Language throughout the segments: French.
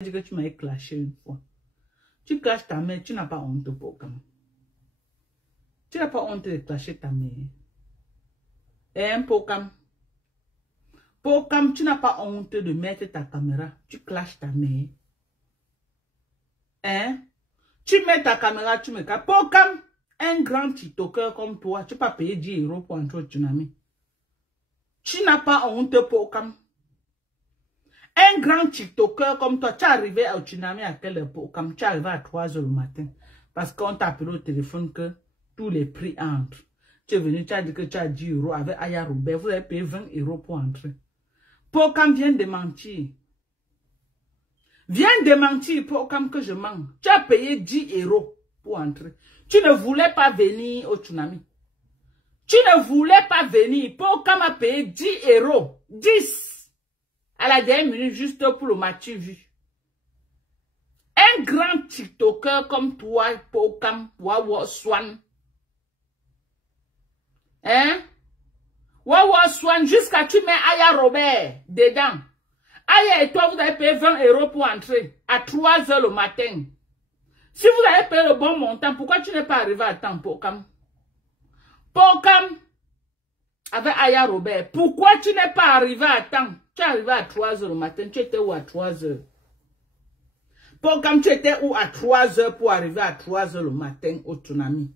dit que tu m'as clashé une fois. Tu clashes ta mère, tu n'as pas honte pour comme. Tu n'as pas honte de clasher ta mère. Hein, Pokam? Pokam, tu n'as pas honte de mettre ta caméra. Tu clashes ta mère. Hein? Tu mets ta caméra, tu me casses. Pokam, un grand TikToker comme toi, tu peux pas payer 10 € pour entrer au tsunami. Tu n'as pas honte, Pokam. Un grand TikToker comme toi, tu es arrivé au tsunami à quelle époque? Comme tu es arrivé à 3 h le matin. Parce qu'on t'a appelé au téléphone que tous les prix entrent. Tu es venu, tu as dit que tu as 10 € avec Aya Robert. Vous avez payé 20 € pour entrer. Pokam vient de mentir. Viens de mentir, Pokam, que je mens. Tu as payé 10 € pour entrer. Tu ne voulais pas venir au tsunami. Tu ne voulais pas venir. Pokam a payé 10 €. 10 à la dernière minute, juste pour le match vu. Un grand TikToker comme toi, Pokam, Wawa Swan. Hein? Wawa Swan, jusqu'à tu mets Aya Robert dedans. Aya et toi, vous avez payé 20 € pour entrer à 3 h le matin. Si vous avez payé le bon montant, pourquoi tu n'es pas arrivé à temps, Pokam? Pokam, avec Aya Robert, pourquoi tu n'es pas arrivé à temps? Tu es arrivé à 3 h le matin, tu étais où à 3 h? Pokam, tu étais où à 3 h pour arriver à 3 h le matin au tsunami?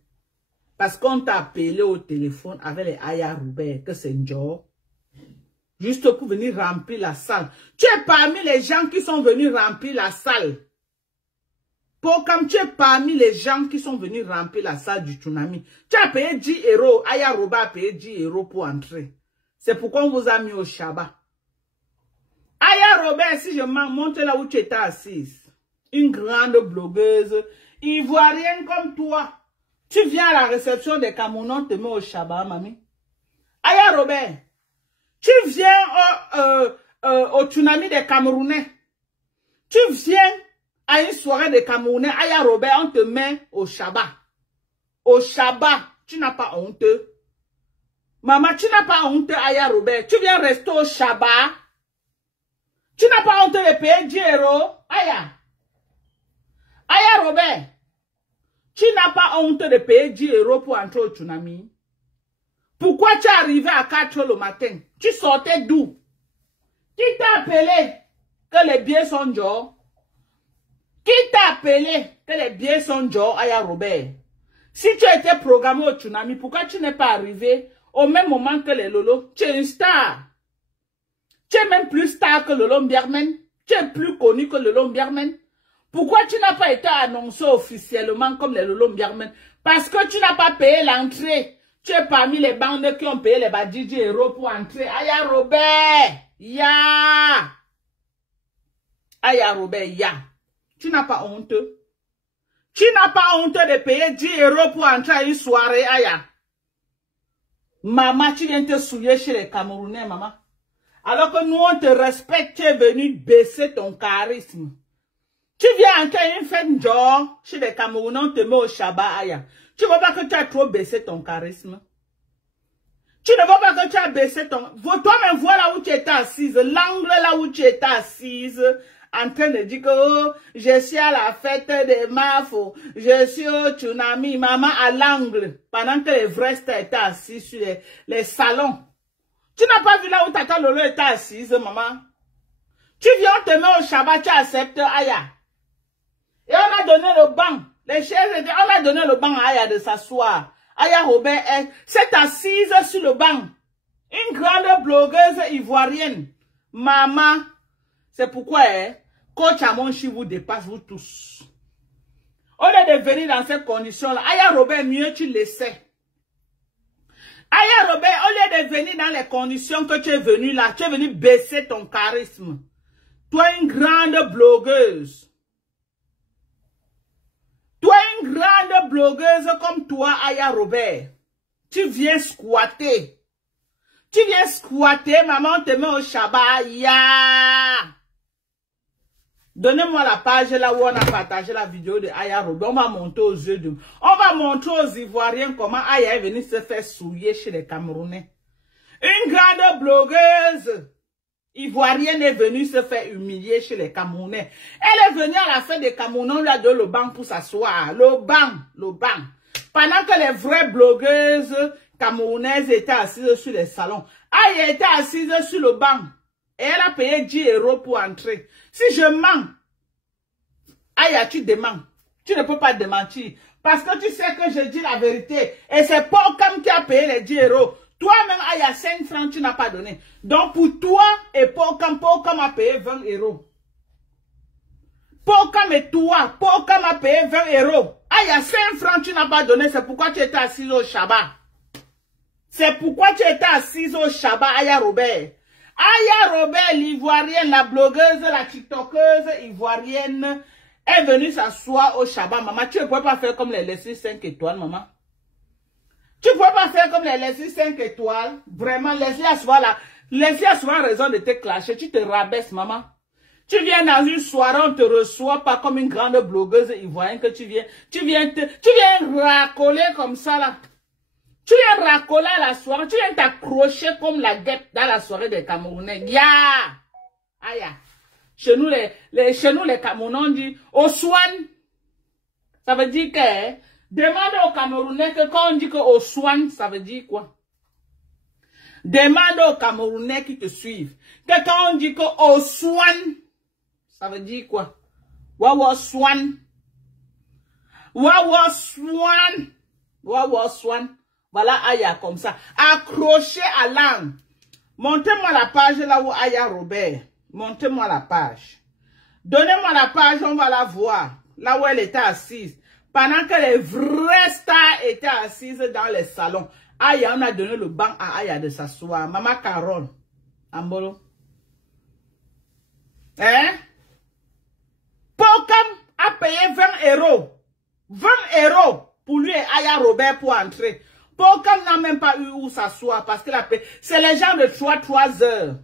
Parce qu'on t'a appelé au téléphone avec les Aya Robert, que c'est une job. Juste pour venir remplir la salle. Tu es parmi les gens qui sont venus remplir la salle. Pokam, tu es parmi les gens qui sont venus remplir la salle du tsunami. Tu as payé 10 €. Aya Robert a payé 10 € pour entrer. C'est pourquoi on vous a mis au Shabbat. Aya Robert, si je m'en montre là où tu étais assise. Une grande blogueuse, ivoirienne comme toi. Tu viens à la réception des Camerounais, on te met au Shabbat, mamie. Aya Robert, tu viens au tsunami des Camerounais. Tu viens à une soirée des Camerounais. Aya Robert, on te met au Shabbat. Au Shabbat, tu n'as pas honte. Maman, tu n'as pas honte, Aya Robert. Tu viens rester au Shabbat. Tu n'as pas honte de payer 10 €. Aya. Aya Robert. Tu n'as pas honte de payer 10 € pour entrer au tsunami. Pourquoi tu es arrivé à 4 h le matin? Tu sortais d'où? Qui t'a appelé que les billets sont durs? Qui t'a appelé que les billets sont durs, Aya Robert? Si tu étais programmé au tsunami, pourquoi tu n'es pas arrivé au même moment que les Lolo? Tu es une star. Tu es même plus star que Lolo Mbiermen. Tu es plus connu que Lolo Mbiermen. Pourquoi tu n'as pas été annoncé officiellement comme les Lolo Mbiermen? Parce que tu n'as pas payé l'entrée. Tu es parmi les bandes qui ont payé les 10 € pour entrer. Aya Robert, ya. Aya Robert, ya. Tu n'as pas honte. Tu n'as pas honte de payer 10 € pour entrer à une soirée, Aya. Maman, tu viens te souiller chez les Camerounais, maman. Alors que nous, on te respecte, tu es venu baisser ton charisme. Tu viens entrer à une fête genre chez les Camerounais, on te met au Shabbat, Aya. Tu ne vois pas que tu as trop baissé ton charisme? Tu ne vois pas que tu as baissé ton... Toi-même, voilà où tu étais assise. L'angle là où tu étais assise. En train de dire que oh, je suis à la fête des Mafo. Je suis au tsunami. Maman à l'angle. Pendant que les vrais étaient assis sur les salons. Tu n'as pas vu là où Tata Lolo était assise, maman? Tu viens, on te met au Shabbat, tu acceptes, Aya. Et on a donné le banc. Les chaises, on a donné le banc à Aya de s'asseoir. Aya Robert, c'est assise sur le banc. Une grande blogueuse ivoirienne. Maman, c'est pourquoi Coach Amonchi vous dépasse, vous tous. Au lieu de venir dans ces conditions-là, Aya Robert, mieux tu le sais. Aya Robert, au lieu de venir dans les conditions que tu es venu là, tu es venu baisser ton charisme. Toi, une grande blogueuse. Toi, une grande blogueuse comme toi, Aya Robert, tu viens squatter. Tu viens squatter, maman te met au Shabbat. Ya. Donnez-moi la page là où on a partagé la vidéo de Aya Robert. On va monter aux yeux de... On va montrer aux Ivoiriens comment Aya est venue se faire souiller chez les Camerounais. Une grande blogueuse. Ivoirienne est venue se faire humilier chez les Camerounais. Elle est venue à la fête des Camerounais, on lui a donné le banc pour s'asseoir. Le banc. Pendant que les vraies blogueuses camerounaises étaient assises sur les salons. Elle était assise sur le banc. Et elle a payé 10 € pour entrer. Si je mens, Aya, tu démens. Tu ne peux pas démentir. Parce que tu sais que je dis la vérité. Et c'est Pokam qui a payé les 10 €. Toi-même, Aya, 5 francs, tu n'as pas donné. Donc, pour toi et Pokam a payé 20 €. Pokam et toi, Pokam a payé 20 €. Aya, 5 francs, tu n'as pas donné. C'est pourquoi tu étais assise au Shabbat. C'est pourquoi tu étais assise au Shabbat, Aya Robert. Aya Robert, l'ivoirienne, la blogueuse, la tiktokeuse ivoirienne, est venue s'asseoir au Shabbat. Maman, tu ne peux pas faire comme les Leslie 5 étoiles, maman. Tu ne peux pas faire comme les Leslie 5 étoiles. Vraiment, Leslie a souvent raison de te clasher. Tu te rabaisses, maman. Tu viens dans une soirée, on te reçoit pas comme une grande blogueuse ivoirienne que tu viens racoler comme ça, là. Tu viens racoler à la soirée, tu viens t'accrocher comme la guêpe dans la soirée des Camerounais. Ya! Aïe. Chez nous, les Camerounais, on dit Oswan. Ça veut dire que, demande aux Camerounais que quand on dit que Oswan, ça veut dire quoi? Demande aux Camerounais qui te suivent que quand on dit que Oswan, ça veut dire quoi? Wawa Swan. Wawa Swan. Wawa Swan. Voilà Aya comme ça. Accroché à l'âne. Montez-moi la page là où Aya Robert. Montez-moi la page. Donnez-moi la page, on va la voir. Là où elle était assise. Pendant que les vrais stars étaient assises dans les salons. Aya, on a donné le banc à Aya de s'asseoir. Maman Carole. Ambolo. Hein? Pokam a payé 20 €. 20 € pour lui et Aya Robert pour entrer. Pokam n'a même pas eu où s'asseoir parce que c'est les gens de 3 heures.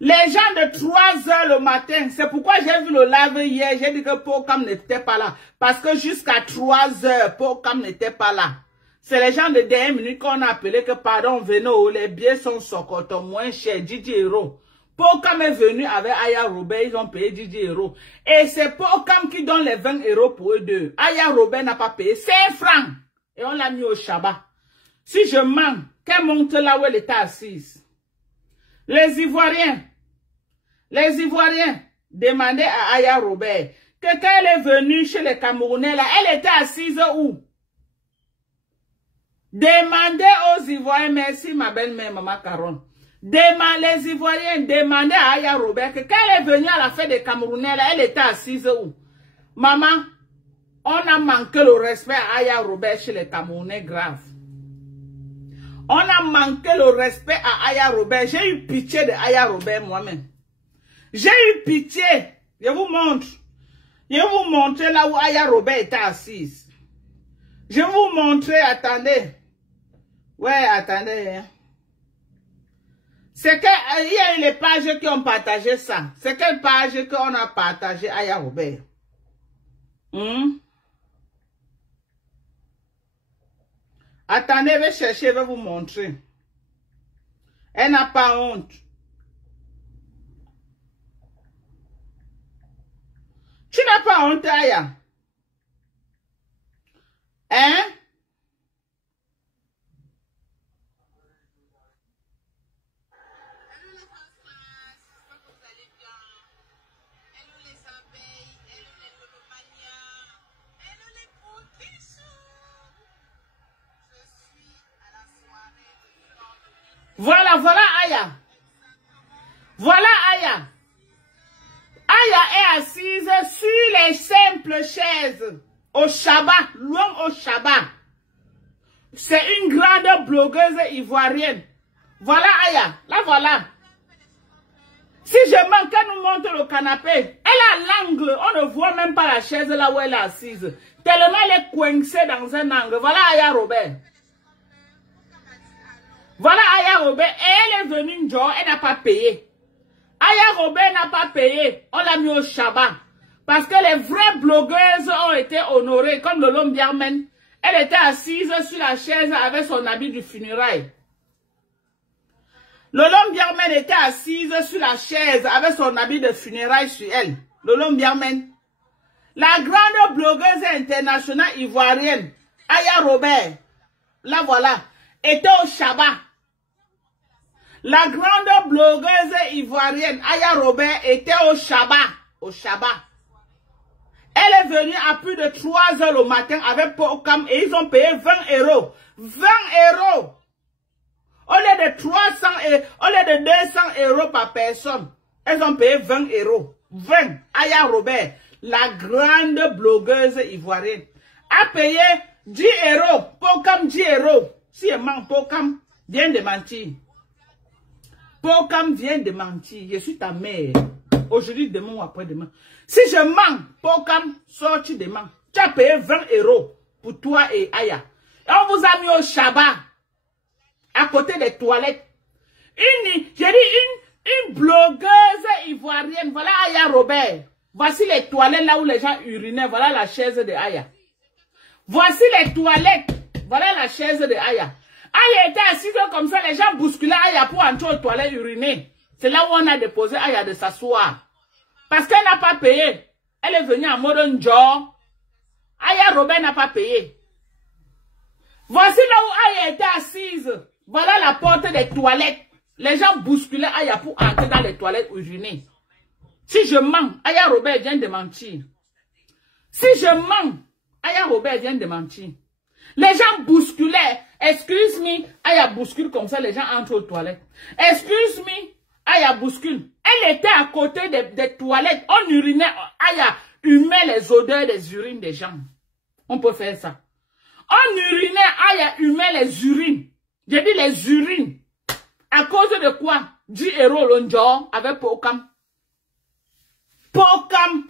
Les gens de 3 heures le matin. C'est pourquoi j'ai vu le live hier. J'ai dit que Pokam n'était pas là. Parce que jusqu'à 3 heures, Pokam n'était pas là. C'est les gens de dernière minute qu'on a appelé que pardon, venez, les billets sont socotos moins chers, 10 €. Pokam est venu avec Aya Robert, ils ont payé 10 €. Et c'est Pokam qui donne les 20 € pour eux deux. Aya Robert n'a pas payé 5 francs. Et on l'a mis au Shabbat. Si je mens, qu'elle monte là où elle était assise. Les Ivoiriens, demandaient à Aya Robert que quand elle est venue chez les Camerounais, là, elle était assise où? Demandez aux Ivoiriens, merci ma belle-mère, maman Caron. Les Ivoiriens demandaient à Aya Robert que quand elle est venue à la fête des Camerounais, là, elle était assise où? Maman, on a manqué le respect à Aya Robert chez les Camerounais grave. On a manqué le respect à Aya Robert. J'ai eu pitié de Aya Robert moi-même. J'ai eu pitié. Je vous montre. Je vais vous montrer là où Aya Robert était assise. Je vais vous montrer, attendez. Ouais, attendez. C'est qu'il y a eu les pages qui ont partagé ça. C'est quelle page qu'on a partagé Aya Robert? Attendez, je vais chercher, je vais vous montrer. Elle n'a pas honte. Tu n'as pas honte, Aya? Hein? Voilà, voilà Aya. Voilà Aya. Aya est assise sur les simples chaises. Au Shabbat, loin au Shabbat. C'est une grande blogueuse ivoirienne. Voilà Aya. Là voilà. Si je manque, elle nous montre le canapé. Elle a l'angle. On ne voit même pas la chaise là où elle est assise. Tellement elle est coincée dans un angle. Voilà Aya Robert. Voilà Aya Robert. Et elle est venue, elle n'a pas payé. Aya Robert n'a pas payé. On l'a mis au Shabbat. Parce que les vraies blogueuses ont été honorées. Comme le Lombiarmen. Elle était assise sur la chaise avec son habit du funérail. Lolo Biarmen était assise sur la chaise avec son habit de funérailles sur elle. Lolo Biarmen. La grande blogueuse internationale ivoirienne, Aya Robert, la voilà, était au Shabbat. La grande blogueuse ivoirienne, Aya Robert, était au Shabbat. Au Shabbat. Elle est venue à plus de 3 heures le matin avec Pocam et ils ont payé 20 euros. 20 euros. Au lieu de 300 et au lieu de 200 euros par personne, elles ont payé 20 euros. 20. Aya Robert, la grande blogueuse ivoirienne, a payé 10 euros. Pocam 10 euros. Si elle ment, Pocam vient de mentir. Pocam vient de mentir. Je suis ta mère. Aujourd'hui, demain ou après-demain. Si je mens, Pocam, sorti demain. Tu as payé 20 euros pour toi et Aya. Et on vous a mis au Shabbat. À côté des toilettes. J'ai dit une blogueuse ivoirienne. Voilà Aya Robert. Voici les toilettes là où les gens urinaient. Voilà la chaise de Aya. Voici les toilettes. Voilà la chaise de Aya. Aya était assise comme ça. Les gens bousculaient Aya pour entrer aux toilettes uriner. C'est là où on a déposé Aya de s'asseoir. Parce qu'elle n'a pas payé. Elle est venue en mode Njo. Aya Robert n'a pas payé. Voici là où Aya était assise. Voilà la porte des toilettes. Les gens bousculaient Aya pour entrer dans les toilettes uriner. Si je mens, Aya Robert vient de mentir. Si je mens, Aya Robert vient de mentir. Les gens bousculaient. Excuse me, Aya bouscule comme ça, les gens entrent aux toilettes. Excuse me, Aya bouscule. Elle était à côté des toilettes. On urinait. Aya humait les odeurs des urines des gens. On peut faire ça. On urinait. Aya humait les urines. J'ai dit les urines. À cause de quoi? 10 euros l'onjo avec Pocam. Pocam.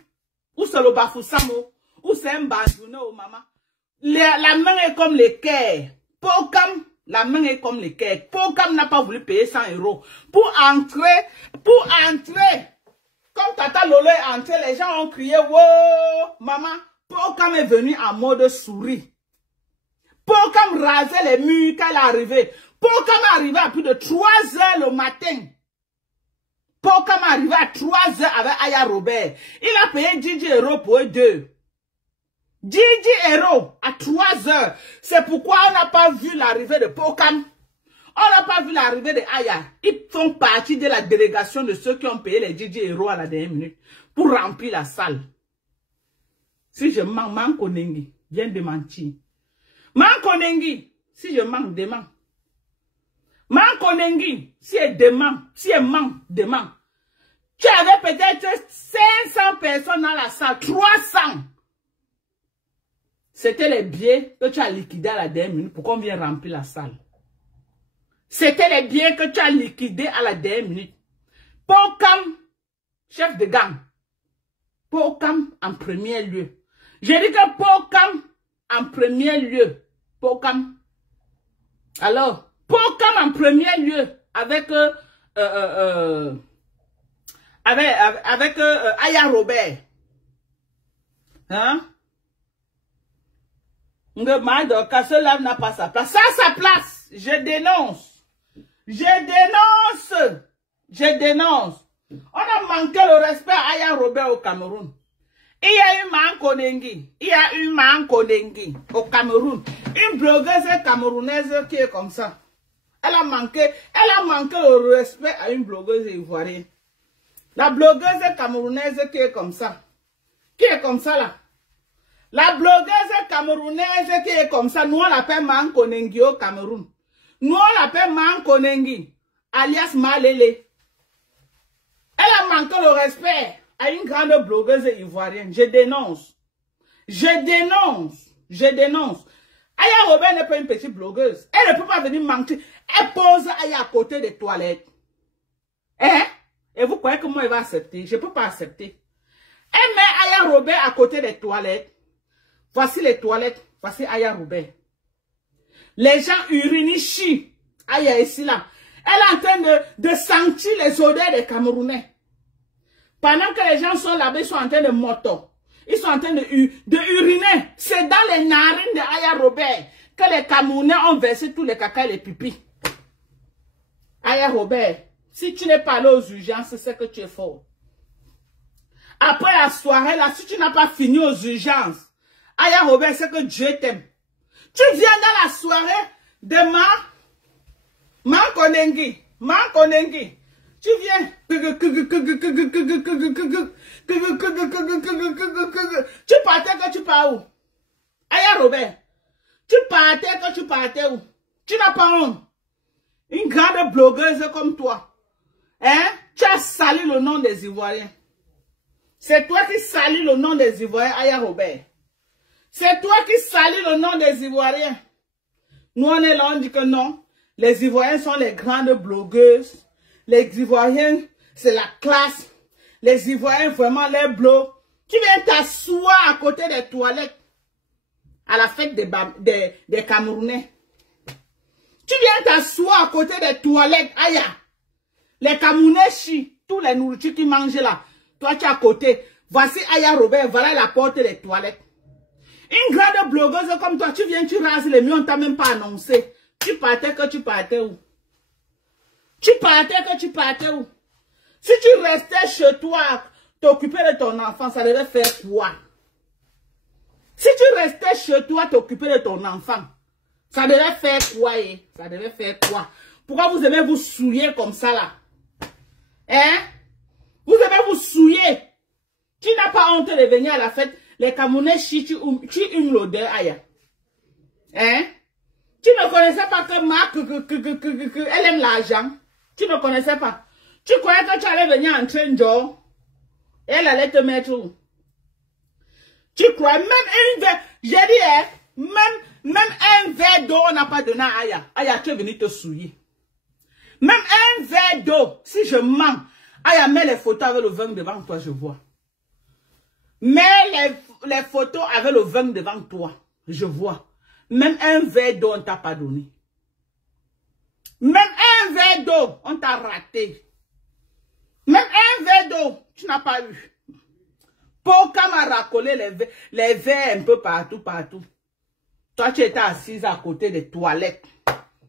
Ou c'est le Bafoussamo. Ou c'est un Bazouno, maman. La main est comme l'équerre. Pocam. La main est comme l'équerre. Pocam n'a pas voulu payer 100 euros. Pour entrer. Comme Tata Lolo est entré, les gens ont crié, wow, maman. Pocam est venu en mode souris. Pocam rasait les murs quand elle est arrivée. Pocam est arrivé à plus de 3 heures le matin. Pocam est arrivé à 3 heures avec Aya Robert. Il a payé 10 euros pour eux deux. 10 euros à 3 heures. C'est pourquoi on n'a pas vu l'arrivée de Pocam. On n'a pas vu l'arrivée de Aya. Ils font partie de la délégation de ceux qui ont payé les 10 euros à la dernière minute pour remplir la salle. Si je mens, Mankonengi vient de mentir. Mankonengi, si je mens, demain. Mankonengi, si elle ment, demain. Tu avais peut-être 500 personnes dans la salle, 300. C'était les billets que tu as liquidés à la dernière minute pour qu'on vienne remplir la salle. C'était les billets que tu as liquidés à la dernière minute. Pocam, chef de gang. Pocam en premier lieu. J'ai dit que Pocam en premier lieu. Pocam. Alors, Pocam en premier lieu avec Aya Robert. Hein? Cela n'a pas sa place. Ça a sa place. Je dénonce. Je dénonce. Je dénonce. On a manqué le respect à Aya Robert au Cameroun. Il y a eu Mankonengi. Il y a eu Mankonengi au Cameroun. Une blogueuse camerounaise qui est comme ça. Elle a manqué le respect à une blogueuse ivoirienne. La blogueuse camerounaise qui est comme ça. Qui est comme ça là. La blogueuse camerounaise qui est comme ça, nous on l'appelle Mankonengi au Cameroun. Nous on l'appelle Mankonengi, alias Malele. Elle a manqué le respect à une grande blogueuse ivoirienne. Je dénonce. Je dénonce. Je dénonce. Aya Robert n'est pas une petite blogueuse. Elle ne peut pas venir mentir. Elle pose Aya à côté des toilettes. Hein? Et vous croyez que moi, elle va accepter? Je ne peux pas accepter. Elle met Aya Robert à côté des toilettes. Voici les toilettes. Voici Aya Robert. Les gens urinent, chient. Aya est ici là. Elle est en train de sentir les odeurs des Camerounais. Pendant que les gens sont là-bas, ils sont en train de moto. Ils sont en train de uriner. C'est dans les narines de Aya Robert que les Camerounais ont versé tous les caca et les pipis. Aya Robert, si tu n'es pas allé aux urgences, c'est que tu es fort. Après la soirée, là, si tu n'as pas fini aux urgences, Aya Robert, c'est que Dieu t'aime. Tu viens dans la soirée de Mankonengi. Tu viens. Tu partais que tu pars où? Aya Robert, tu partais que tu partais où? Tu n'as pas honte. Une grande blogueuse comme toi. Hein? Tu as sali le nom des Ivoiriens. C'est toi qui salis le nom des Ivoiriens, Aya Robert. C'est toi qui salis le nom des Ivoiriens. Nous, on est là, on dit que non. Les Ivoiriens sont les grandes blogueuses. Les Ivoiriens, c'est la classe. Les Ivoiriens, vraiment, les blogs. Tu viens t'asseoir à côté des toilettes à la fête des Camerounais. Tu viens t'asseoir à côté des toilettes, Aya. Les Camerounais chient, tous les nourritures qui mangent là. Toi, tu es à côté. Voici Aya Robert, voilà la porte des toilettes. Une grande blogueuse comme toi, tu viens, tu rases les murs, on t'a même pas annoncé. Tu partais que tu partais où? Tu partais que tu partais où? Si tu restais chez toi, t'occuper de ton enfant, ça devait faire quoi? Si tu restais chez toi, t'occuper de ton enfant, ça devait faire quoi? Ça devait faire quoi? Pourquoi vous aimez vous souiller comme ça là? Hein? Vous aimez vous souiller. Tu n'as pas honte de venir à la fête. Les Camerounais chient, tu humes l'odeur, Aya. Hein? Tu ne connaissais pas que Marc, elle aime l'argent. Tu ne connaissais pas. Tu croyais que tu allais venir en train de elle allait te mettre où? Tu crois, même un verre, j'ai dit, hein, même un verre d'eau, on n'a pas donné à Aya. Aya, tu es venu te souiller. Même un verre d'eau, si je mens, Aya, mets les photos avec le vin devant toi, je vois. Mets les photos avec le vin devant toi, je vois. Même un verre d'eau, on ne t'a pas donné. Même un verre d'eau, on t'a raté. Même un verre d'eau, tu n'as pas eu. Pourquoi m'a racolé les verres un peu partout. Toi, tu étais assise à côté des toilettes.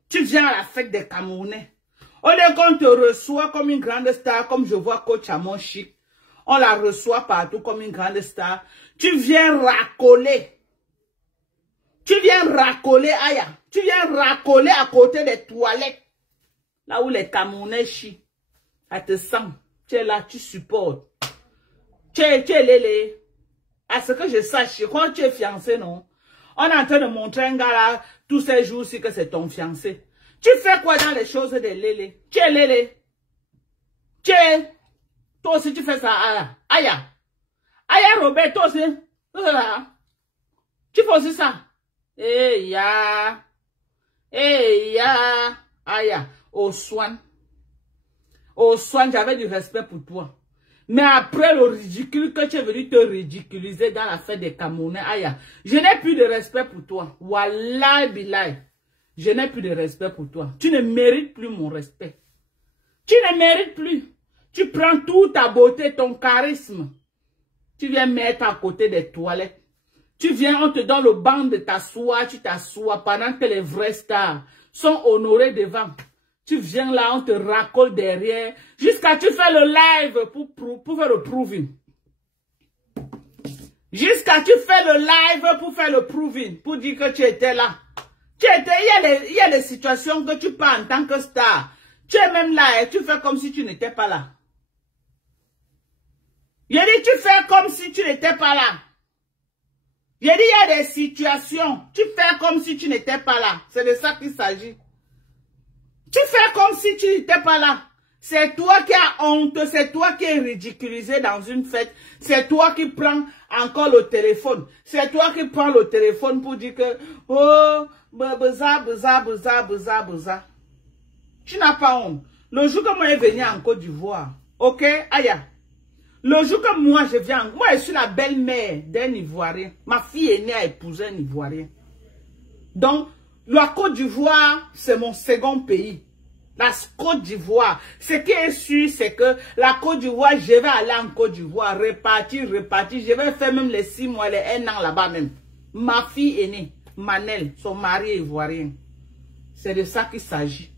Tu viens à la fête des Camerounais. Au lieu qu'on te reçoit comme une grande star, comme je vois Coach Amon Chic. On la reçoit partout comme une grande star. Tu viens racoler. Tu viens racoler, Aya. Tu viens racoler à côté des toilettes. Là où les Camerounais chient. Ça te sent. Tu es là, tu supportes. Tu es lélé. À ce que je sache, je crois que tu es fiancé, non? On est en train de montrer un gars là, tous ces jours-ci, que c'est ton fiancé. Tu fais quoi dans les choses des lélé? Tu es lélé. Toi aussi, tu fais ça, Aya. Aya Robert, toi aussi. Tu fais aussi ça. Aya. Au soin, j'avais du respect pour toi. Mais après le ridicule que tu es venu te ridiculiser dans la fête des Camerounais, Aya, je n'ai plus de respect pour toi. Wallahi billahi. Je n'ai plus de respect pour toi. Tu ne mérites plus mon respect. Tu ne mérites plus. Tu prends toute ta beauté, ton charisme. Tu viens mettre à côté des toilettes. Tu viens, on te donne le banc de t'asseoir, tu t'assois pendant que les vrais stars sont honorés devant. Tu viens là, on te racole derrière. Jusqu'à tu fais le live pour faire le proving. Jusqu'à tu fais le live pour faire le proving. Pour dire que tu étais là. Il y a des situations que tu pars en tant que star. Tu es même là et tu fais comme si tu n'étais pas là. J'ai dit, tu fais comme si tu n'étais pas là. J'ai dit, il y a des situations. Tu fais comme si tu n'étais pas là. C'est de ça qu'il s'agit. Tu fais comme si tu n'étais pas là. C'est toi qui as honte. C'est toi qui es ridiculisé dans une fête. C'est toi qui prends encore le téléphone. C'est toi qui prends le téléphone pour dire que, oh, beza. Tu n'as pas honte. Le jour que moi je venu en Côte d'Ivoire, ok, Aya. Le jour que moi je viens, moi je suis la belle-mère d'un Ivoirien. Ma fille est née à épouser un Ivoirien. Donc, la Côte d'Ivoire, c'est mon second pays. La Côte d'Ivoire. Ce qui est sûr, c'est que la Côte d'Ivoire, je vais aller en Côte d'Ivoire, repartir. Je vais faire même les 6 mois, les 1 an là-bas même. Ma fille est née, Manel, son mari est ivoirien. C'est de ça qu'il s'agit.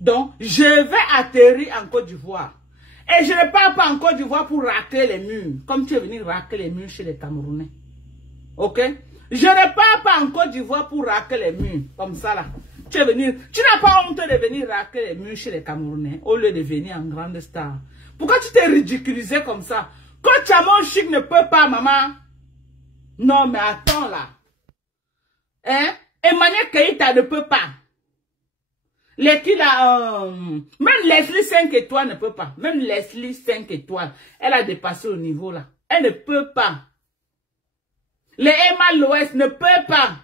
Donc, je vais atterrir en Côte d'Ivoire. Et je ne pars pas en Côte d'Ivoire pour racler les murs. Comme tu es venu racler les murs chez les Camerounais. Ok? Je ne pars pas en Côte d'Ivoire pour racler les murs. Comme ça là. Tu n'as pas honte de venir racler les murs chez les Camerounais. Au lieu de venir en grande star. Pourquoi tu t'es ridiculisé comme ça? Quand Chamon Chic ne peut pas, maman. Non, mais attends là. Hein? Emmanuel Keïta ne peut pas. L'équipe là, même Leslie 5 étoiles ne peut pas. Même Leslie 5 étoiles, elle a dépassé au niveau là. Elle ne peut pas. Les Emma Loès ne peuvent pas.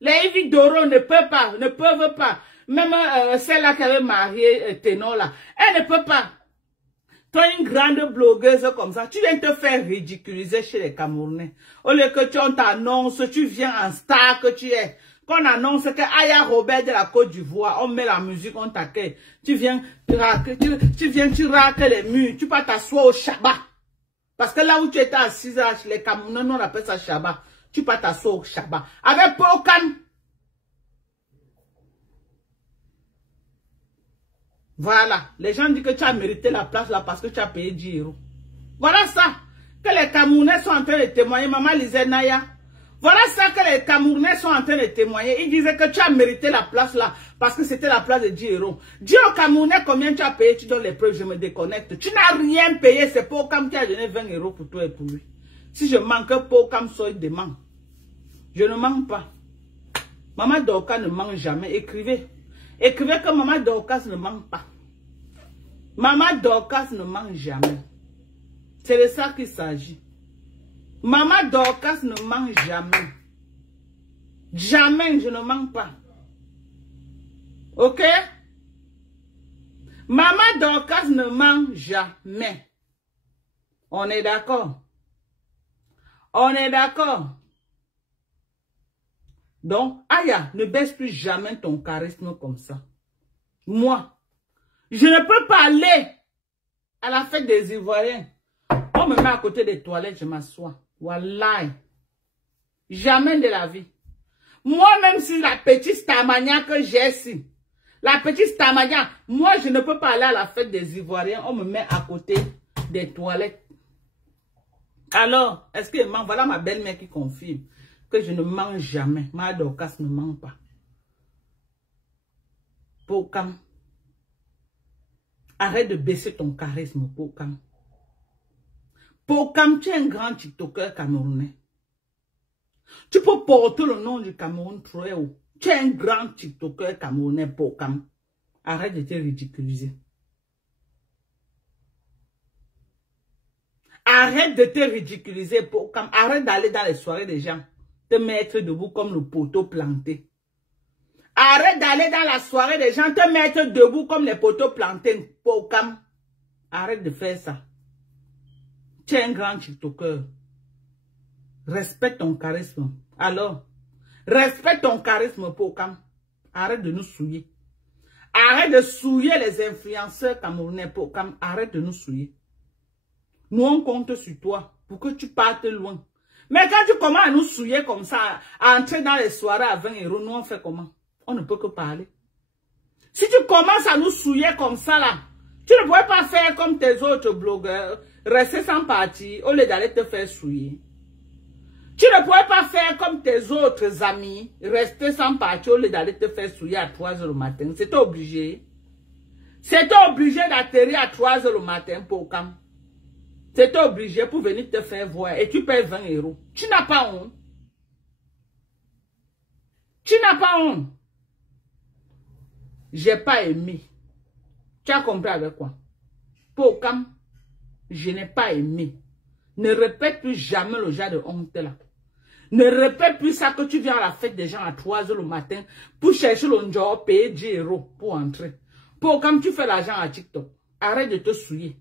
Les Evie Doro ne peuvent pas. Ne peuvent pas. Même celle-là qui avait marié Ténor là, elle ne peut pas. Toi, une grande blogueuse comme ça, tu viens te faire ridiculiser chez les Camerounais. Au lieu que tu t'annonces, tu viens en star que tu es. Qu'on annonce que Aya Robert de la Côte d'Ivoire, on met la musique, on t'accueille. Tu viens, tu racles les murs, tu vas t'asseoir au Shabbat. Parce que là où tu étais assis, les Camerounais, on appelle ça Shabbat. Tu vas t'asseoir au Shabbat. Avec Pokam. Voilà. Les gens disent que tu as mérité la place là parce que tu as payé 10 €. Voilà ça. Que les Camerounais sont en train de témoigner. Maman lisait Naya. Voilà ça que les Camerounais sont en train de témoigner. Ils disaient que tu as mérité la place là parce que c'était la place de 10 €. Dis aux Camerounais combien tu as payé, tu donnes les preuves, je me déconnecte. Tu n'as rien payé, c'est Pokam qui a donné 20 € pour toi et pour lui. Si je manque, Pokam soit demande. Je ne manque pas. Maman Dorcas ne manque jamais. Écrivez. Écrivez que Maman Dorcas ne manque pas. Maman Dorcas ne manque jamais. C'est de ça qu'il s'agit. Maman Dorcas ne mange jamais. Jamais, je ne mange pas. Ok? Maman Dorcas ne mange jamais. On est d'accord? On est d'accord? Donc, Aya, ne baisse plus jamais ton charisme comme ça. Moi, je ne peux pas aller à la fête des Ivoiriens. On me met à côté des toilettes, je m'assois. Wallahi. Jamais de la vie. Moi, même si la petite Stamania que j'ai ici, la petite Stamania, moi, je ne peux pas aller à la fête des Ivoiriens. On me met à côté des toilettes. Alors, est-ce que voilà ma belle-mère qui confirme que je ne mange jamais. Ma Dorcas ne mange pas. Pokam. Arrête de baisser ton charisme, Pokam. Pokam, tu es un grand TikToker camerounais. Tu peux porter le nom du Cameroun très haut. Tu es un grand TikToker camerounais, Pokam. Arrête de te ridiculiser. Arrête de te ridiculiser, Pokam. Arrête d'aller dans les soirées des gens. Te mettre debout comme le poteau planté. Arrête d'aller dans la soirée des gens. Te mettre debout comme les poteaux plantés, Pokam. Arrête de faire ça. Tu es un grand TikToker. Respecte ton charisme. Alors, respecte ton charisme, Pokam. Arrête de nous souiller. Arrête de souiller les influenceurs camerounais, Pokam. Arrête de nous souiller. Nous, on compte sur toi pour que tu partes loin. Mais quand tu commences à nous souiller comme ça, à entrer dans les soirées à 20 €, nous, on fait comment? On ne peut que parler. Si tu commences à nous souiller comme ça, là, tu ne pourrais pas faire comme tes autres blogueurs, rester sans parti, au lieu d'aller te faire souiller. Tu ne pourrais pas faire comme tes autres amis, rester sans parti, au lieu d'aller te faire souiller à 3 h le matin. C'était obligé. C'était obligé d'atterrir à 3 h le matin, Pokam. C'était obligé pour venir te faire voir et tu payes 20 €. Tu n'as pas honte. Tu n'as pas honte. J'ai pas aimé. Tu as compris avec quoi? Pokam, je n'ai pas aimé. Ne répète plus jamais le genre de honte là. Ne répète plus ça que tu viens à la fête des gens à 3 h le matin pour chercher le job, payer 10 € pour entrer. Pokam, tu fais l'argent à TikTok. Arrête de te souiller.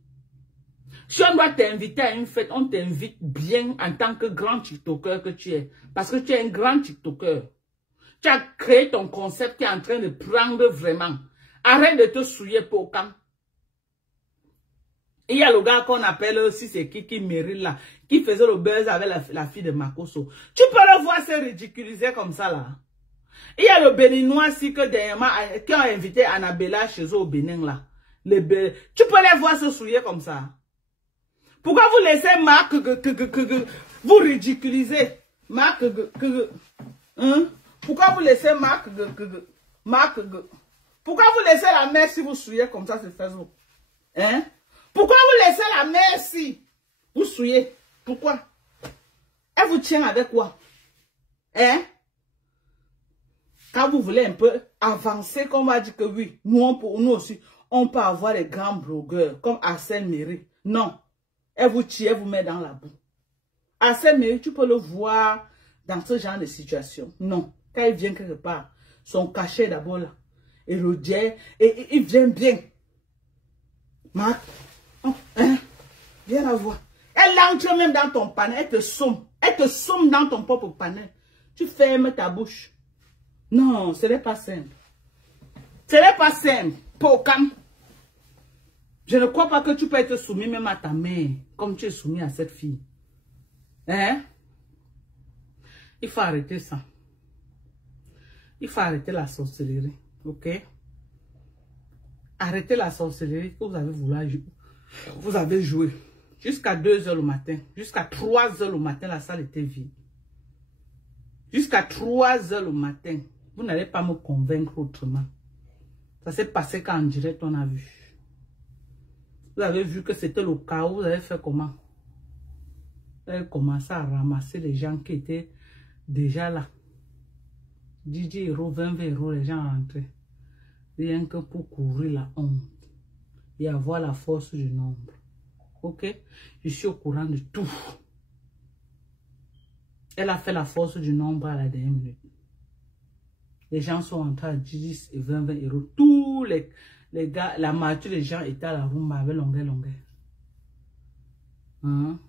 Si on doit t'inviter à une fête, on t'invite bien en tant que grand TikToker que tu es. Parce que tu es un grand TikToker. Tu as créé ton concept qui est en train de prendre vraiment. Arrête de te souiller, Pokam. Il y a le gars qu'on appelle aussi, c'est qui Meryl là, qui faisait le buzz avec la fille de Makoso. Tu peux le voir se ridiculiser comme ça là. Il y a le Béninois aussi que dernièrement, qui ont invité Annabella chez eux au Bénin là. Tu peux les voir se souiller comme ça. Pourquoi vous laissez Marc vous ridiculisez? Marc hein? Pourquoi vous laissez Marc pourquoi vous laissez la mère si vous souillez comme ça sur Facebook? Hein? Pourquoi vous laissez la mère si vous souillez? Pourquoi? Elle vous tient avec quoi? Hein? Quand vous voulez un peu avancer, qu'on va dire que oui, nous aussi, on peut avoir des grands blogueurs comme Arsène Méry. Non. Elle vous tire, elle vous met dans la boue. Arsène Méry, tu peux le voir dans ce genre de situation. Non. Quand il vient quelque part, son cachet d'abord là, et le dieu, et il vient bien. Marc, hein? Viens la voir. Elle entre même dans ton panel, elle te somme. Elle te somme dans ton propre panel. Tu fermes ta bouche. Non, ce n'est pas simple. Ce n'est pas simple. Pokam. Je ne crois pas que tu peux être soumis même à ta mère, comme tu es soumis à cette fille. Hein? Il faut arrêter ça. Il faut arrêter la sorcellerie. Ok? Arrêtez la sorcellerie que vous avez voulu jouer. Vous avez joué. Jusqu'à 2 h le matin. Jusqu'à 3 h le matin, la salle était vide. Jusqu'à 3 h le matin. Vous n'allez pas me convaincre autrement. Ça s'est passé quand en direct on a vu. Vous avez vu que c'était le chaos. Vous avez fait comment? Vous avez commencé à ramasser les gens qui étaient déjà là. 10 €, 20 €, les gens rentraient. Rien que pour couvrir la honte. Et avoir la force du nombre. Ok? Je suis au courant de tout. Elle a fait la force du nombre à la dernière minute. Les gens sont entrés à 10 et 20 €. Tous les gars, la majorité des gens étaient à la rumba avec longueur. Hein?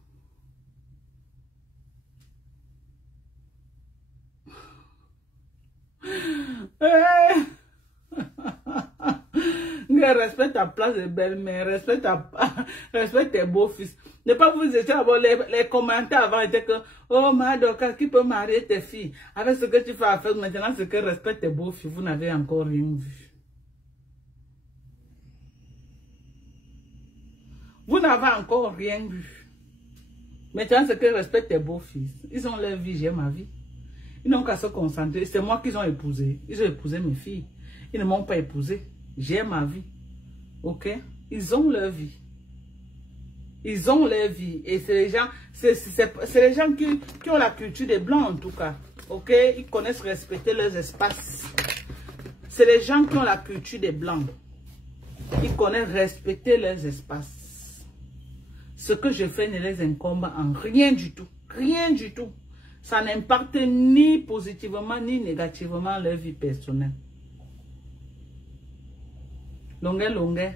Respecte ta place de belle-mère, respecte tes beaux-fils. Ne pas vous dire, les commentaires avant étaient que, oh Madoka, qui peut marier tes filles? Avec ce que tu fais à faire maintenant, c'est que respecte tes beaux-fils, vous n'avez encore rien vu. Vous n'avez encore rien vu. Maintenant, c'est que respecte tes beaux-fils. Ils ont leur vie, j'ai ma vie. Ils n'ont qu'à se concentrer. C'est moi qu'ils ont épousé. Ils ont épousé mes filles. Ils ne m'ont pas épousé. J'ai ma vie. Ok? Ils ont leur vie. Ils ont leur vie. Et c'est les gens, c'est les gens qui ont la culture des Blancs en tout cas. Ok? Ils connaissent respecter leurs espaces. C'est les gens qui ont la culture des Blancs. Ils connaissent respecter leurs espaces. Ce que je fais ne les incombe en rien du tout. Rien du tout. Ça n'impacte ni positivement ni négativement leur vie personnelle. Longueur.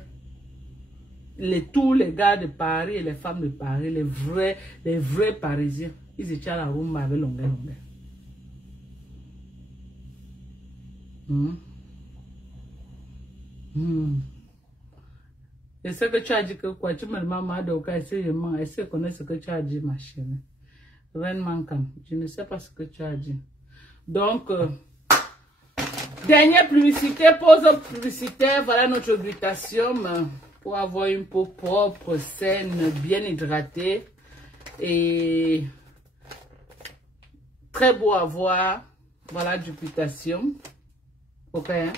Tous les gars de Paris et les femmes de Paris, les vrais Parisiens, ils étaient à la rumba avec longueur. Et ce que tu as dit que quoi, tu me demandes Madoka, est-ce que je connais ce que tu as dit, ma chérie? Vraiment, je ne sais pas ce que tu as dit. Donc, dernière publicité, pause publicitaire, voilà notre glutathium pour avoir une peau propre, saine, bien hydratée et très beau à voir. Voilà du glutathium. Ok, hein?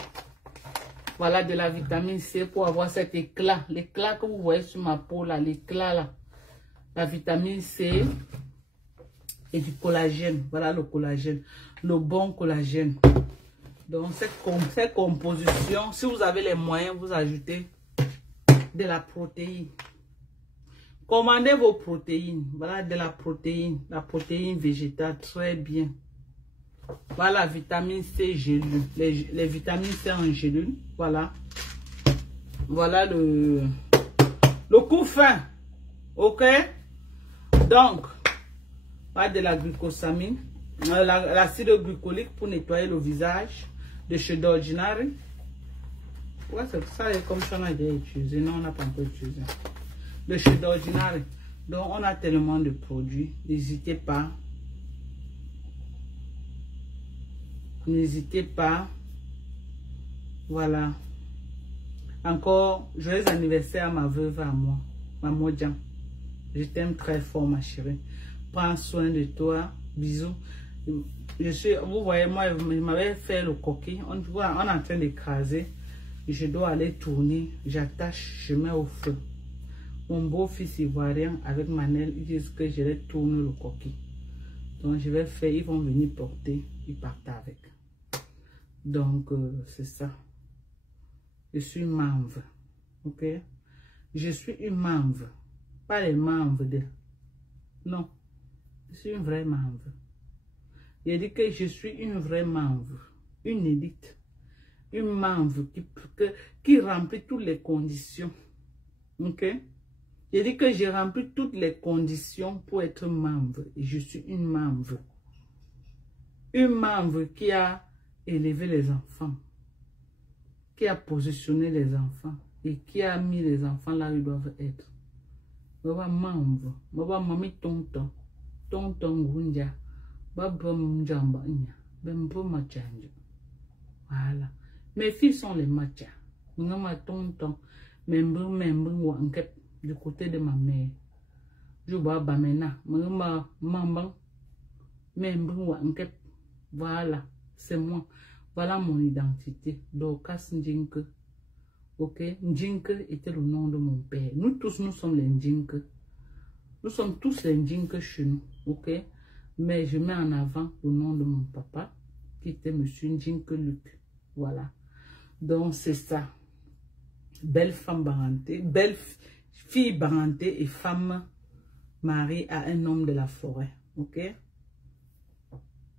Voilà de la vitamine C pour avoir cet éclat. L'éclat que vous voyez sur ma peau là, l'éclat là. La vitamine C. Et du collagène, voilà le collagène, le bon collagène. Donc cette composition, si vous avez les moyens, vous ajoutez de la protéine. Commandez vos protéines, voilà de la protéine végétale, très bien. Voilà la vitamine C gélule, les vitamines C en gélule, voilà. Voilà le couffin, ok. Donc, pas de la glucosamine, l'acide glycolique pour nettoyer le visage de chez D'Ordinary. Ouais, c'est ça, comme ça on a déjà utilisé. Non, on n'a pas encore utilisé. De chez D'Ordinary. Donc, on a tellement de produits. N'hésitez pas. N'hésitez pas. Voilà. Encore, joyeux anniversaire à ma veuve, à moi. Maman Djan. Je t'aime très fort, ma chérie. Prends soin de toi. Bisous. Vous voyez, moi, je m'avais fait le coquille. On est en train d'écraser. Je dois aller tourner. J'attache, je mets au feu. Mon beau-fils ivoirien avec Manel, ils disent que je vais tourner le coquille. Donc, je vais faire, ils vont venir porter. Ils partent avec. Donc, c'est ça. Je suis une manve. Ok? Je suis une manve. Pas les manves de... Non. Je suis une vraie manve. Il dit que je suis une vraie manve. Une élite. Une manve qui remplit toutes les conditions. Ok? Il dit que j'ai rempli toutes les conditions pour être manve. Et je suis une manve. Une manve qui a élevé les enfants. Qui a positionné les enfants. Et qui a mis les enfants là où ils doivent être. Baba manve. Baba mami tonton. Tonton gunja. Baba mjamba nya. Bembo machanjo. Voilà. Mes filles sont les machas. Mama tonton. Membre wankep. Du côté de ma mère. Je vois Bamena. Mama mamban. Membre wankep. Voilà. C'est moi. Voilà mon identité. Dorcas Ndjinke. Ok? Ndjinke était le nom de mon père. Nous tous, nous sommes les Ndjinke. Nous sommes tous les Ndjinke chez nous. Ok? Mais je mets en avant le nom de mon papa, qui était Monsieur Ndjinke Luc. Voilà. Donc, c'est ça. Belle femme barantée. Belle fille barantée et femme mariée à un homme de la forêt. Ok?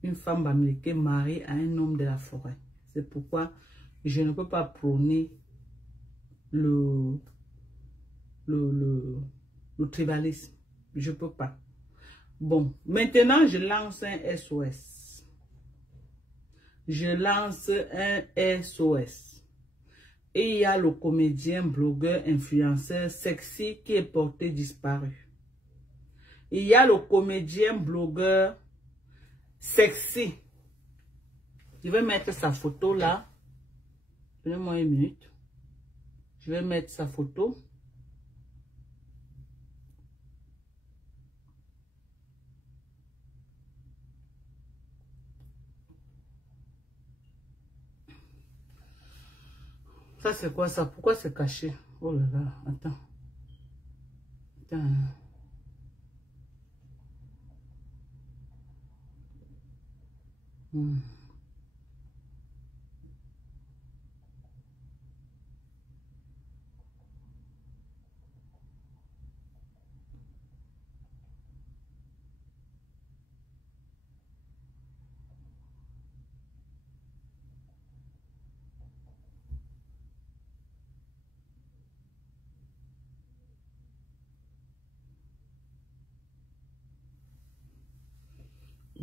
Une femme américaine mariée à un homme de la forêt. C'est pourquoi je ne peux pas prôner le tribalisme. Je ne peux pas. Bon, maintenant je lance un SOS. Je lance un SOS. Et il y a le comédien, blogueur, influenceur sexy qui est porté disparu. Il y a le comédien, blogueur sexy. Je vais mettre sa photo là. Donnez-moi une minute. Je vais mettre sa photo. Ça c'est quoi ça? Pourquoi c'est caché? Oh là là, attends. Attends.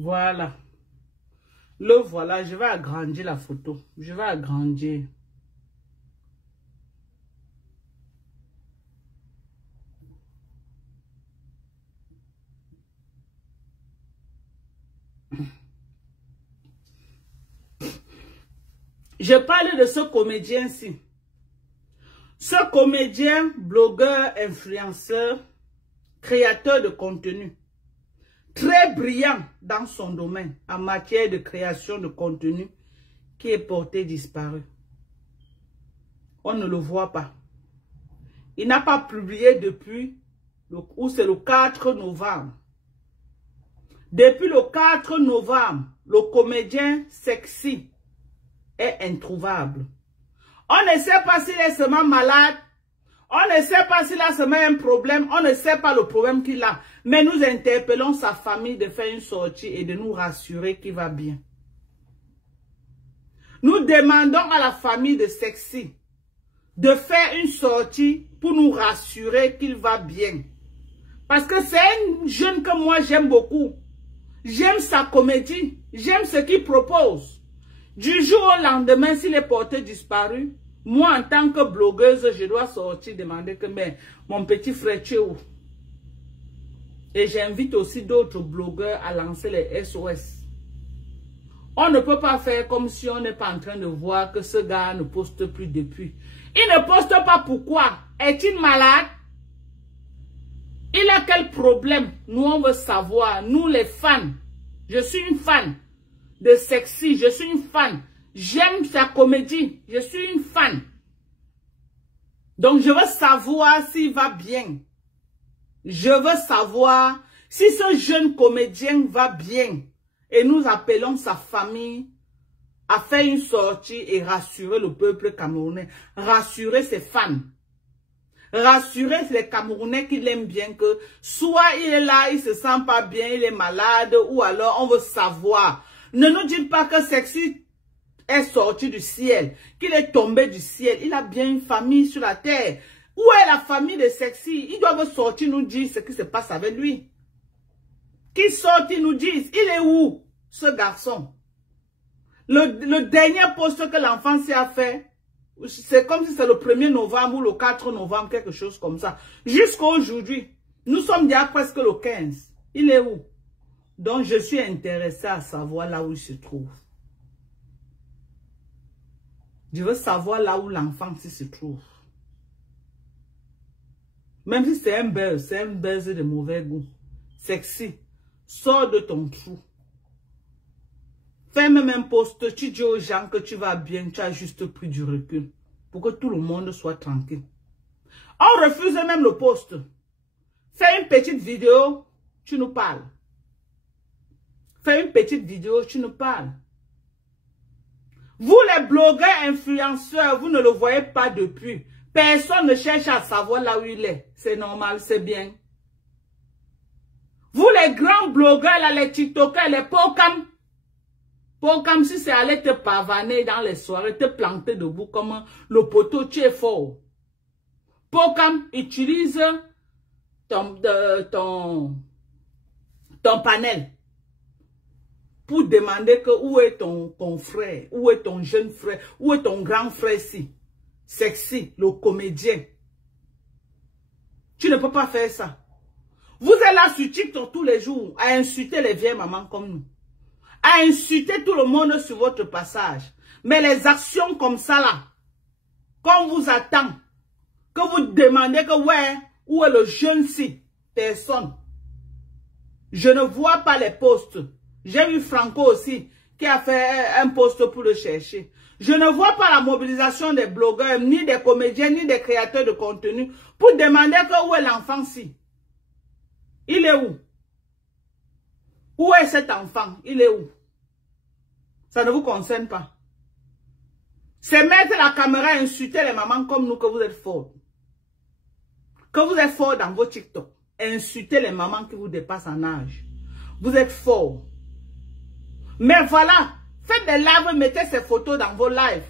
Voilà. Le voilà, je vais agrandir la photo. Je vais agrandir. Je parle de ce comédien-ci. Ce comédien, blogueur, influenceur, créateur de contenu. Très brillant dans son domaine en matière de création de contenu qui est porté disparu. On ne le voit pas. Il n'a pas publié depuis, c'est le 4 novembre. Depuis le 4 novembre, le comédien sexy est introuvable. On ne sait pas s'il est seulement malade. On ne sait pas s'il a seulement un problème. On ne sait pas le problème qu'il a. Mais nous interpellons sa famille de faire une sortie et de nous rassurer qu'il va bien. Nous demandons à la famille de Sexy de faire une sortie pour nous rassurer qu'il va bien. Parce que c'est un jeune que moi j'aime beaucoup. J'aime sa comédie. J'aime ce qu'il propose. Du jour au lendemain, s'il est porté disparu, moi, en tant que blogueuse, je dois sortir demander que mon petit frère, tu es où? Et j'invite aussi d'autres blogueurs à lancer les SOS. On ne peut pas faire comme si on n'est pas en train de voir que ce gars ne poste plus depuis. Il ne poste pas pourquoi? Est-il malade? Il a quel problème? Nous, on veut savoir. Nous, les fans. Je suis une fan de Sexy. Je suis une fan. J'aime sa comédie. Je suis une fan. Donc, je veux savoir s'il va bien. Je veux savoir si ce jeune comédien va bien. Et nous appelons sa famille à faire une sortie et rassurer le peuple camerounais. Rassurer ses fans. Rassurer les Camerounais qui l'aiment bien que soit il est là, il se sent pas bien, il est malade ou alors on veut savoir. Ne nous dites pas que Sexy est sorti du ciel, qu'il est tombé du ciel. Il a bien une famille sur la terre. Où est la famille de Sexy? Ils doivent sortir nous dire ce qui se passe avec lui. Qu'ils sortent, ils nous disent, il est où ce garçon? Le dernier poste que l'enfant s'y a fait, c'est comme si c'est le 1er novembre ou le 4 novembre, quelque chose comme ça. Jusqu'à aujourd'hui, nous sommes déjà presque le 15. Il est où? Donc, je suis intéressé à savoir là où il se trouve. Je veux savoir là où l'enfant se trouve. Même si c'est un buzz de mauvais goût. Sexy, sors de ton trou. Fais même un post, tu dis aux gens que tu vas bien, tu as juste pris du recul. Pour que tout le monde soit tranquille. On refuse même le post. Fais une petite vidéo, tu nous parles. Fais une petite vidéo, tu nous parles. Vous les blogueurs influenceurs, vous ne le voyez pas depuis. Personne ne cherche à savoir là où il est. C'est normal, c'est bien. Vous les grands blogueurs, là, les TikTokers, les Pokam. Pokam, si c'est aller te pavaner dans les soirées, te planter debout comme le poteau, tu es fort. Pokam, utilise ton panel pour demander que où est ton frère, où est ton jeune frère, où est ton grand frère ici. Sexy, le comédien. Tu ne peux pas faire ça. Vous êtes là sur TikTok tous les jours à insulter les vieilles mamans comme nous. À insulter tout le monde sur votre passage. Mais les actions comme ça là, qu'on vous attend, que vous demandez que ouais, où est le jeune si, personne. Je ne vois pas les posts. J'ai vu Franco aussi qui a fait un post pour le chercher. Je ne vois pas la mobilisation des blogueurs, ni des comédiens, ni des créateurs de contenu pour demander que où est l'enfant si. Il est où? Où est cet enfant? Il est où? Ça ne vous concerne pas. C'est mettre la caméra et insulter les mamans comme nous que vous êtes forts. Que vous êtes forts dans vos TikTok. Insulter les mamans qui vous dépassent en âge. Vous êtes forts. Mais voilà, faites des lives, mettez ces photos dans vos lives.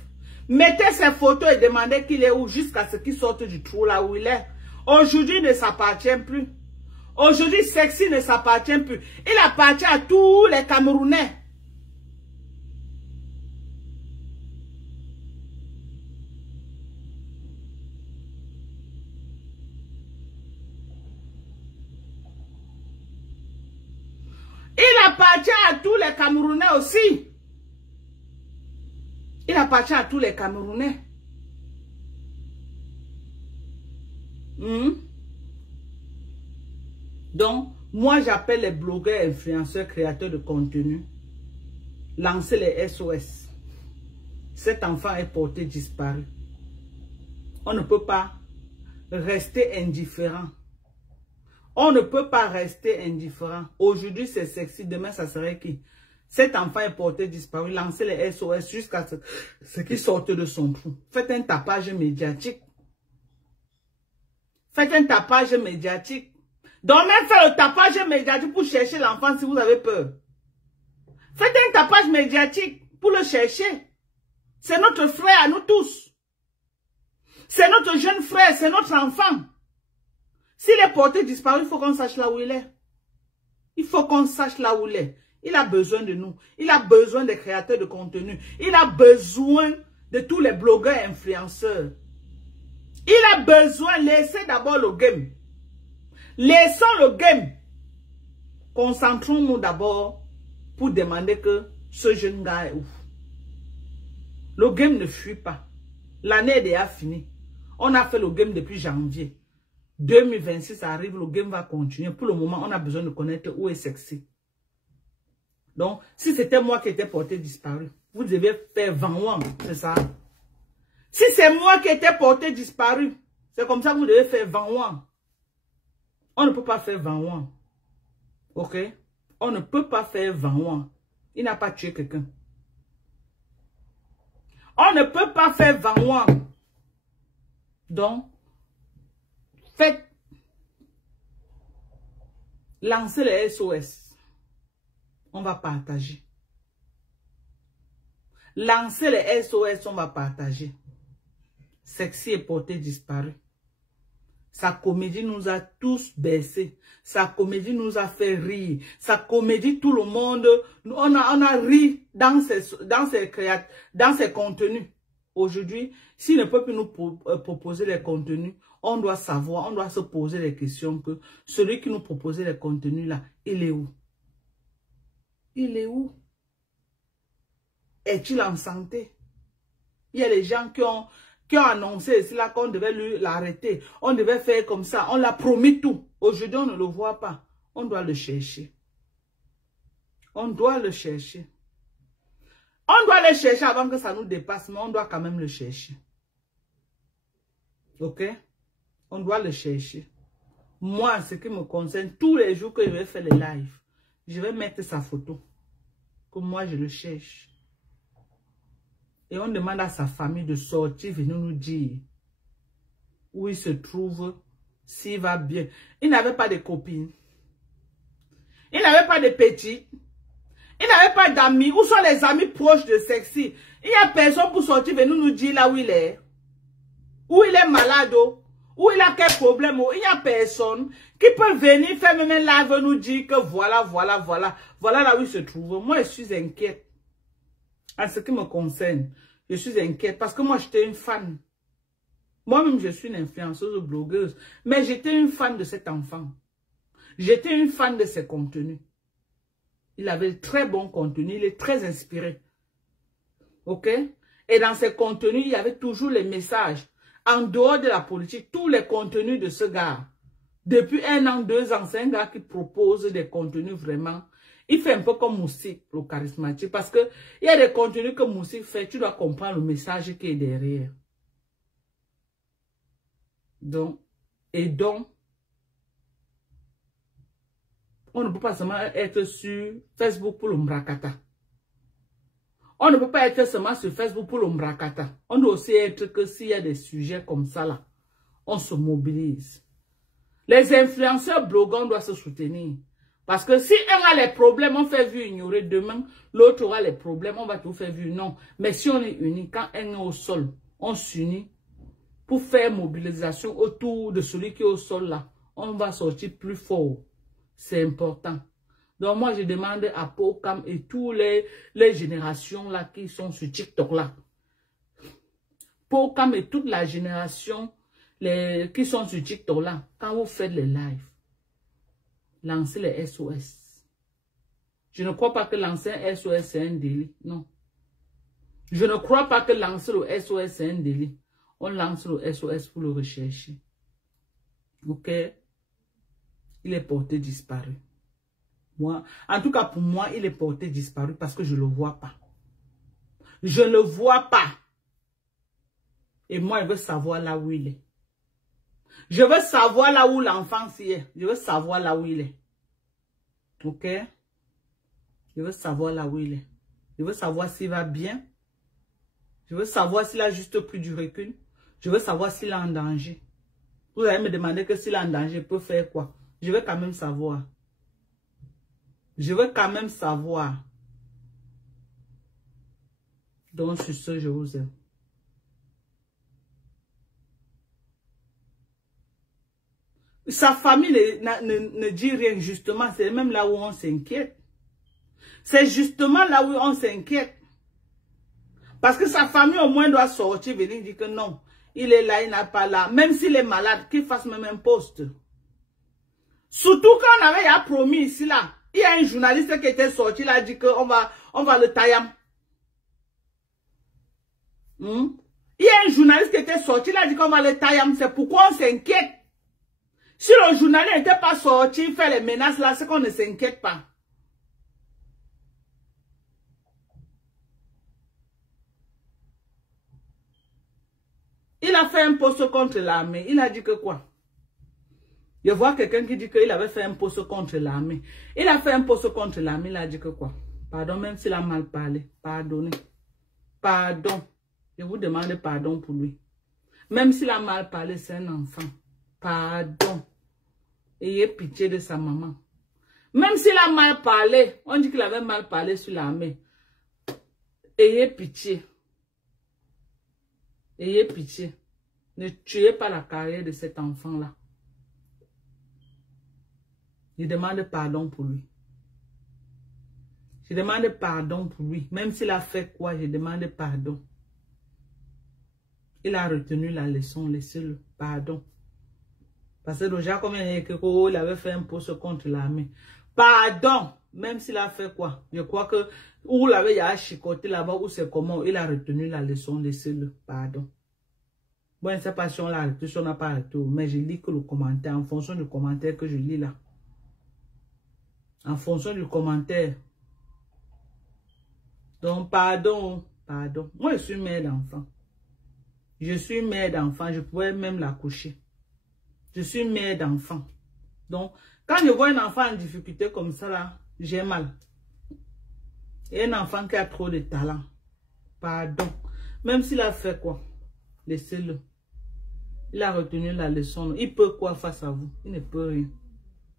Mettez ces photos et demandez qu'il est où jusqu'à ce qu'il sorte du trou là où il est. Aujourd'hui, il ne s'appartient plus. Aujourd'hui, Sexy ne s'appartient plus. Il appartient à tous les Camerounais. Il appartient à tous les Camerounais aussi. Il appartient à tous les Camerounais. Donc, moi j'appelle les blogueurs, influenceurs, créateurs de contenu. Lancez les SOS. Cet enfant est porté disparu. On ne peut pas rester indifférent. On ne peut pas rester indifférent. Aujourd'hui, c'est Sexy. Demain, ça serait qui? Cet enfant est porté disparu. Lancez les SOS jusqu'à ce qu'il sorte de son trou. Faites un tapage médiatique. Faites un tapage médiatique. Donc, même faire le tapage médiatique pour chercher l'enfant si vous avez peur. Faites un tapage médiatique pour le chercher. C'est notre frère à nous tous. C'est notre jeune frère, c'est notre enfant. S'il est porté disparu, il faut qu'on sache là où il est. Il faut qu'on sache là où il est. Il a besoin de nous. Il a besoin des créateurs de contenu. Il a besoin de tous les blogueurs influenceurs. Il a besoin, laissez d'abord le game. Laissons le game. Concentrons-nous d'abord pour demander que ce jeune gars est où? Le game ne fuit pas. L'année est déjà finie. On a fait le game depuis janvier. 2026 arrive, le game va continuer. Pour le moment, on a besoin de connaître où est Sexy. Donc, si c'était moi qui étais porté disparu, vous devez faire 20 ans, c'est ça. Si c'est moi qui étais porté disparu, c'est comme ça que vous devez faire 20 ans. On ne peut pas faire 20 ans. Ok? On ne peut pas faire 20 ans. Il n'a pas tué quelqu'un. On ne peut pas faire 20 ans. Donc, faites. Lancez les SOS. On va partager. Lancez les SOS, on va partager. Sexy est porté disparu. Sa comédie nous a tous baissés. Sa comédie nous a fait rire. Sa comédie, tout le monde, on a ri dans ses contenus. Aujourd'hui, s'il ne peut plus nous proposer les contenus, on doit savoir, on doit se poser les questions que celui qui nous proposait les contenus là, il est où? Il est où? Est-il en santé? Il y a des gens qui ont annoncé cela qu'on devait l'arrêter. On devait faire comme ça. On l'a promis tout. Aujourd'hui, on ne le voit pas. On doit le chercher. On doit le chercher. On doit le chercher avant que ça nous dépasse, mais on doit quand même le chercher. Ok? On doit le chercher. Moi, ce qui me concerne, tous les jours que je vais faire les lives, je vais mettre sa photo. Que moi, je le cherche. Et on demande à sa famille de sortir, venir nous dire où il se trouve, s'il va bien. Il n'avait pas de copines. Il n'avait pas de petits. Il n'avait pas d'amis. Où sont les amis proches de Sexy? Il n'y a personne pour sortir, venir nous dire là où il est. Où il est malade. Où il a quel problème. Il n'y a personne qui peut venir faire même un live nous dire que voilà là où il se trouve. Moi, je suis inquiète. En ce qui me concerne, je suis inquiète parce que moi, j'étais une fan. Moi-même, je suis une influenceuse, blogueuse. Mais j'étais une fan de cet enfant. J'étais une fan de ses contenus. Il avait de très bon contenu. Il est très inspiré. Ok? Et dans ses contenus, il y avait toujours les messages. En dehors de la politique, tous les contenus de ce gars. Depuis 1 an, 2 ans, c'est un gars qui propose des contenus vraiment. Il fait un peu comme Moussik, le charismatique. Parce que il y a des contenus que Moussik fait. Tu dois comprendre le message qui est derrière. Donc, on ne peut pas seulement être sur Facebook pour le Mbrakata. On ne peut pas être seulement sur Facebook pour le Mbrakata. On doit aussi être que s'il y a des sujets comme ça là, on se mobilise. Les influenceurs blogueurs doivent se soutenir. Parce que si un a les problèmes, on fait vu ignorer. Demain, l'autre aura les problèmes, on va tout faire vu. Non. Mais si on est unis, quand un est au sol, on s'unit pour faire mobilisation autour de celui qui est au sol là. On va sortir plus fort. C'est important. Donc moi, je demande à Pocam et tous les générations là qui sont sur TikTok là. Pocam et toute la génération qui sont sur TikTok là, quand vous faites les lives, lancez les SOS. Je ne crois pas que lancer un SOS c'est un délit. Non. Je ne crois pas que lancer le SOS c'est un délit. On lance le SOS pour le rechercher. Ok? Il est porté disparu. Moi, en tout cas pour moi, il est porté disparu parce que je ne le vois pas. Je ne le vois pas. Et moi, je veux savoir là où il est. Je veux savoir là où l'enfant est. Je veux savoir là où il est. Ok? Je veux savoir là où il est. Je veux savoir s'il va bien. Je veux savoir s'il a juste pris du recul. Je veux savoir s'il est en danger. Vous allez me demander que s'il est en danger, il peut faire quoi? Je veux quand même savoir. Je veux quand même savoir. Donc, sur ce, je vous aime. Sa famille ne dit rien, justement. C'est même là où on s'inquiète. C'est justement là où on s'inquiète. Parce que sa famille, au moins, doit sortir, venir dire que non. Il est là, il n'est pas là. Même s'il est malade, qu'il fasse même un poste. Surtout quand on avait promis ici, là, il y a un journaliste qui était sorti, il a dit qu'on va le taillam. Il y a un journaliste qui était sorti, il a dit qu'on va le taillam. C'est pourquoi on s'inquiète. Si le journaliste n'était pas sorti, il fait les menaces là, c'est qu'on ne s'inquiète pas. Il a fait un poste contre l'armée. Il a dit que quoi? Je vois quelqu'un qui dit qu'il avait fait un poste contre l'armée. Il a fait un poste contre l'armée, il a dit que quoi? Pardon, même s'il a mal parlé. Pardonnez. Pardon. Je vous demande pardon pour lui. Même s'il a mal parlé, c'est un enfant. Pardon. Ayez pitié de sa maman. Même s'il a mal parlé, on dit qu'il avait mal parlé sur l'armée. Ayez pitié. Ayez pitié. Ne tuez pas la carrière de cet enfant-là. Je demande pardon pour lui. Je demande pardon pour lui. Même s'il a fait quoi, je demande pardon. Il a retenu la leçon, laissez-le. Pardon. Parce que déjà, comme il avait fait un poste contre l'armée. Pardon. Même s'il a fait quoi. Je crois que où l'avait chicoté là-bas, ou c'est comment, il a retenu la leçon, laissez-le. Pardon. Bon, je ne sais pas si on l'a arrêté, si on n'a pas arrêté. Mais je lis que le commentaire, en fonction du commentaire que je lis là. En fonction du commentaire. Donc, pardon. Pardon. Moi, je suis mère d'enfant. Je suis mère d'enfant. Je pourrais même l'accoucher. Je suis mère d'enfant. Donc, quand je vois un enfant en difficulté comme ça, là, j'ai mal. Et un enfant qui a trop de talent. Pardon. Même s'il a fait quoi, laissez-le. Il a retenu la leçon. Il peut quoi face à vous? Il ne peut rien.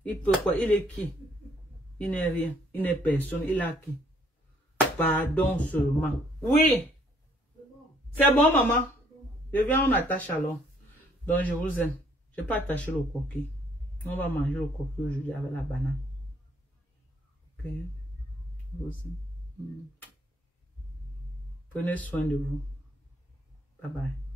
Il peut quoi? Il est qui? Il n'est rien. Il n'est personne. Il a qui? Pardon seulement. Oui. C'est bon, maman. Je viens, on attache alors. Donc, je vous aime. Je n'ai pas attaché le coquille. On va manger le coquille aujourd'hui avec la banane. Ok. Je vous aime. Prenez soin de vous. Bye bye.